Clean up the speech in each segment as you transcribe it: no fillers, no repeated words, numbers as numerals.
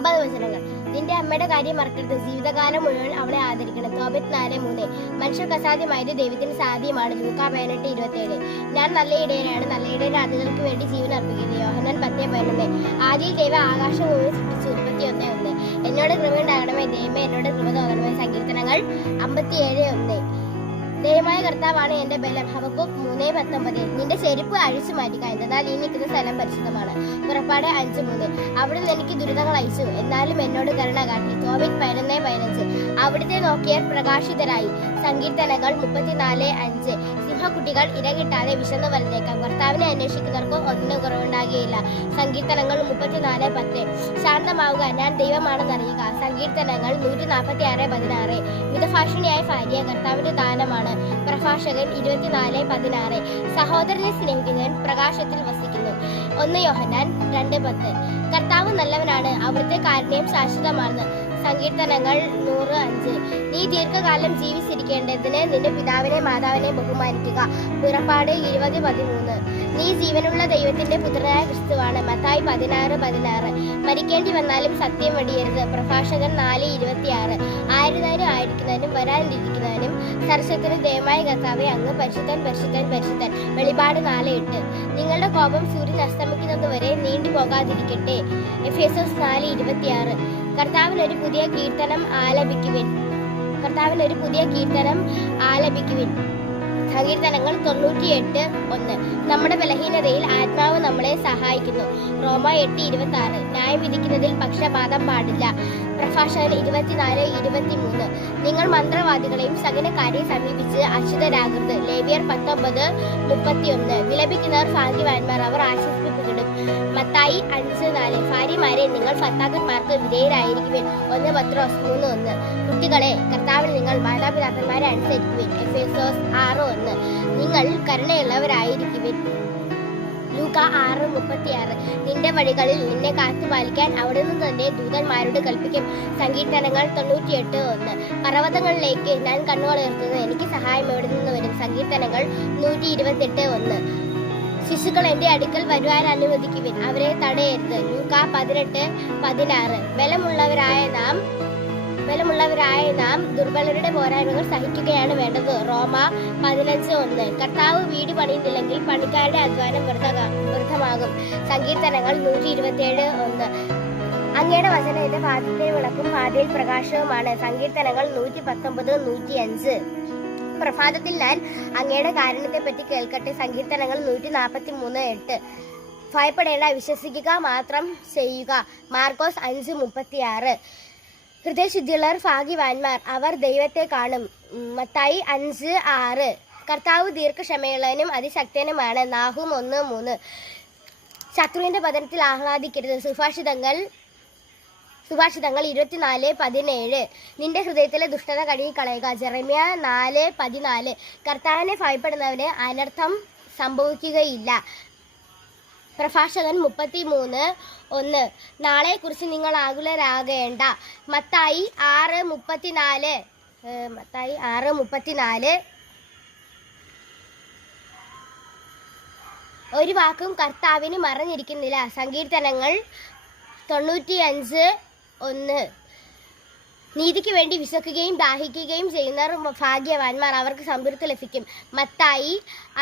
50 വചനങ്ങൾ. നിന്റെ അമ്മയുടെ കാര്യം മറക്കരുത്, ജീവിതകാലം മുഴുവൻ അവളെ ആദരിക്കണം. തോബിത്ത് 4:3. മനുഷ്യർക്ക് അസാധ്യമായത് ദൈവത്തിന് സാധ്യമാണ്. ലൂക്കാ 18:27. ഞാൻ നല്ല ഇടയനാണ്, നല്ല ഇടയൻ ആടുകൾക്ക് വേണ്ടി ജീവൻ അർപ്പിക്കുന്നു. യോഹന്നാൻ 10:11. ആദിയിൽ ദൈവം ആകാശം ഭൂമി സൃഷ്ടിച്ചു. 31:1. എന്നോട് കൃപയുണ്ടാകണമേ, ദൈവമേ എന്നോട് കൃപ തോന്നണമേ. സങ്കീർത്തനങ്ങൾ 57:1. ദൈവമായ കർത്താവാണ് എന്റെ ബലം. ഹബക്കൂക്ക് 3:19. നിന്റെ ചെരുപ്പ് അഴിച്ചു മാറ്റുക, എന്നാൽ ഈ നിൽക്കുന്ന സ്ഥലം പരിശുദ്ധമാണ്. പുറപ്പാട് 5:3. അവിടുന്ന് എനിക്ക് ദുരിതങ്ങൾ അയച്ചു, എന്നാലും എന്നോട് കരുണ കാട്ടി. തോബിത്ത് 11:15. അവിടുത്തെ നോക്കിയർ പ്രകാശിതരായി. സങ്കീർത്തനങ്ങൾ 34:5. സിംഹക്കുട്ടികൾ ഇരകിട്ടാതെ വിശന്നു വലഞ്ഞേക്കാം, കർത്താവിനെ അന്വേഷിക്കുന്നവർക്ക് ഒന്നിനും കുറവുണ്ടാകുകയില്ല. സങ്കീർത്തനങ്ങൾ 34:10. ശാന്തമാവുക, ഞാൻ ദൈവമാണെന്ന് അറിയുക. സങ്കീർത്തനങ്ങൾ 146:16. മിതഭാഷിണിയായ ഭാര്യ കർത്താവിന്റെ ദാനമാണ്. പ്രഭാഷകൻ 24:16. സഹോദരനെ സ്നേഹിക്കുന്നവൻ പ്രകാശത്തിൽ വസിക്കുന്നു. 1 യോഹന്നാൻ 2:10. കർത്താവ് നല്ലവനാണ്, അവിടുത്തെ കാരുണ്യം ശാശ്വതമാണ്. സങ്കീർത്തനങ്ങൾ 105. നീ ദീർഘകാലം ജീവിച്ചിരിക്കേണ്ടതിന് നിന്റെ പിതാവിനെ മാതാവിനെ ബഹുമാനിക്കുക. പുറപ്പാട് 20:13. നീ ജീവനുള്ള ദൈവത്തിന്റെ പുത്രനായ ക്രിസ്തുവാണ്. മത്തായി 16:16. മരിക്കേണ്ടി വന്നാലും സത്യം വെടിയരുത്. പ്രഭാഷകൻ 4:26. ആയിരുന്നവനും ആയിരിക്കുന്നവനും വരാനിരിക്കുന്നവനും സർശത്തിന് ദൈവമായ കർത്താവേ, അങ്ങ് പരിശുദ്ധൻ പരിശുദ്ധൻ പരിശുദ്ധൻ. വെളിപാട് 4:8. നിങ്ങളുടെ കോപം സൂര്യൻ അസ്തമിക്കുന്നതുവരെ നീണ്ടു പോകാതിരിക്കട്ടെ. എഫേസോസ് 4:26. കർത്താവിനൊരു പുതിയ കീർത്തനം ആലപിക്കുവിൻ. സങ്കീർത്തനങ്ങൾ 98:1. നമ്മുടെ ബലഹീനതയിൽ ആത്മാവ് നമ്മളെ സഹായിക്കുന്നു. റോമ 8:26. ന്യായം വിധിക്കുന്നതിൽ പക്ഷപാതം പാടില്ല. പ്രഭാഷകൻ 24:23. നിങ്ങൾ മന്ത്രവാദികളെയും സകലക്കാരെയും സമീപിച്ച് അശുദ്ധരാകരുത്. ലേവ്യർ 19:31. വിലപിക്കുന്നവർ ഭാഗ്യവാന്മാർ, അവർ ആശ്വസിപ്പിക്കപ്പെടും. മത്തായി 5:4. ഭാര്യമാരെ, നിങ്ങൾ ഭർത്താക്കന്മാർക്ക് വിധേയരായിരിക്കുവിൻ. 1 പത്രോസ് 3:1. കുട്ടികളെ, കർത്താവിൽ നിങ്ങൾ മാതാപിതാക്കന്മാരെ അനുസരിക്കുവിൻ. എഫേസോസ് 6:1. നിങ്ങൾ കരുണയുള്ളവരായിരിക്കുവിൻ. ലൂക്കാ 6:36. നിന്റെ വഴികളിൽ നിന്നെ കാത്തുപാലിക്കാൻ അവിടുന്ന് തന്നെ ദൂതന്മാരോട് കൽപ്പിക്കും. സങ്കീർത്തനങ്ങൾ 98:1. പർവ്വതങ്ങളിലേക്ക് ഞാൻ കണ്ണുകളുയർത്തുന്നു, എനിക്ക് സഹായം എവിടെ നിന്ന് വരും. സങ്കീർത്തനങ്ങൾ 128:1. ശിശുക്കൾ എന്റെ അടുക്കൽ വരുവാൻ അനുവദിക്കുവിൻ, അവരെ തടയരുത്. ലൂക്കാ 18:16. ബലമുള്ളവരായ നാം ദുർബലരുടെ പോരായ്മകൾ സഹിക്കുകയാണ് വേണ്ടത്. റോമ 15:1. കർത്താവ് വീട് പണിയുന്നില്ലെങ്കിൽ പണിക്കാരുടെ അധ്വാനം വ്യർത്ഥമാകും. സങ്കീർത്തനങ്ങൾ 127:1. അങ്ങയുടെ വചനം എന്റെ പാദത്തെ വിളക്കും പാതയിൽ പ്രകാശവുമാണ്. സങ്കീർത്തനങ്ങൾ 119, 105. പ്രഭാതത്തിൽ ഞാൻ അങ്ങയുടെ കാരുണ്യത്തെ പറ്റി കേൾക്കട്ടെ. സങ്കീർത്തനങ്ങൾ 143:8. ഭയപ്പെടേണ്ട, വിശ്വസിക്കുക മാത്രം ചെയ്യുക. മാർക്കോസ് 5:36. ഹൃദയശുദ്ധിയുള്ളവർ ഭാഗ്യവാന്മാർ, അവർ ദൈവത്തെ കാണും. മത്തായി 5:6. കർത്താവ് ദീർഘക്ഷമയുള്ളവനും അതിശക്തനുമാണ്. നാഹൂം 1:3. ശത്രുവിന്റെ പതനത്തിൽ ആഹ്ലാദിക്കരുത്. സുഭാഷിതങ്ങൾ 24:17. നിന്റെ ഹൃദയത്തിലെ ദുഷ്ടത കഴുകിക്കളയുക. ജെറമ്യ 4:14. കർത്താവിനെ ഭയപ്പെടുന്നവന് അനർത്ഥം സംഭവിക്കുകയില്ല. പ്രഭാഷകൻ 33:1. നാളെക്കുറിച്ച് നിങ്ങൾ ആകുലരാകേണ്ട. മത്തായി 6:34. ഒരു വാക്കും കർത്താവിന് മറഞ്ഞിരിക്കുന്നില്ല. സങ്കീർത്തനങ്ങൾ 95:1. നീതിക്ക് വേണ്ടി വിശക്കുകയും ദാഹിക്കുകയും ചെയ്യുന്നവർ ഭാഗ്യവാന്മാർ, അവർക്ക് സംതൃപ്തി ലഭിക്കും. മത്തായി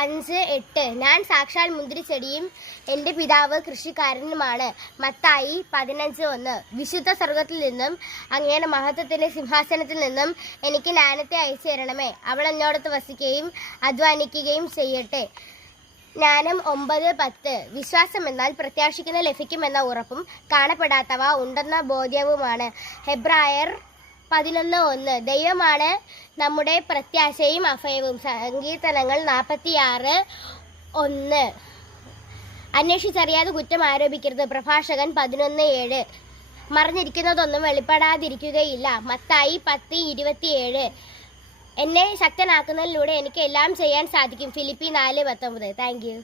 5:8. ഞാൻ സാക്ഷാൽ മുന്തിരിച്ചെടിയും എൻ്റെ പിതാവ് കൃഷിക്കാരനുമാണ്. മത്തായി 15:1. വിശുദ്ധ സ്വർഗത്തിൽ നിന്നും അങ്ങയുടെ മഹത്വത്തിൻ്റെ സിംഹാസനത്തിൽ നിന്നും എനിക്ക് ജ്ഞാനത്തെ അയച്ചു തരണമേ. അവൾ എന്നോടത്ത് വസിക്കുകയും അധ്വാനിക്കുകയും ചെയ്യട്ടെ. ജ്ഞാനം 9:10. വിശ്വാസം എന്നാൽ പ്രത്യാശിക്കുന്ന ലഭിക്കുമെന്ന ഉറപ്പും കാണപ്പെടാത്തവ ഉണ്ടെന്ന ബോധ്യവുമാണ്. ഹെബ്രായർ 11:1. ദൈവമാണ് നമ്മുടെ പ്രത്യാശയും അഭയവും. സങ്കീർത്തനങ്ങൾ 46:1. അന്വേഷിച്ചറിയാതെ കുറ്റം ആരോപിക്കരുത്. പ്രഭാഷകൻ 11:7. മറഞ്ഞിരിക്കുന്നതൊന്നും വെളിപ്പെടാതിരിക്കുകയില്ല. മത്തായി 10:27. എന്നെ ശക്തനാക്കുന്നതിലൂടെ എനിക്ക് എല്ലാം ചെയ്യാൻ സാധിക്കും. ഫിലിപ്പി 4:19. Thank you.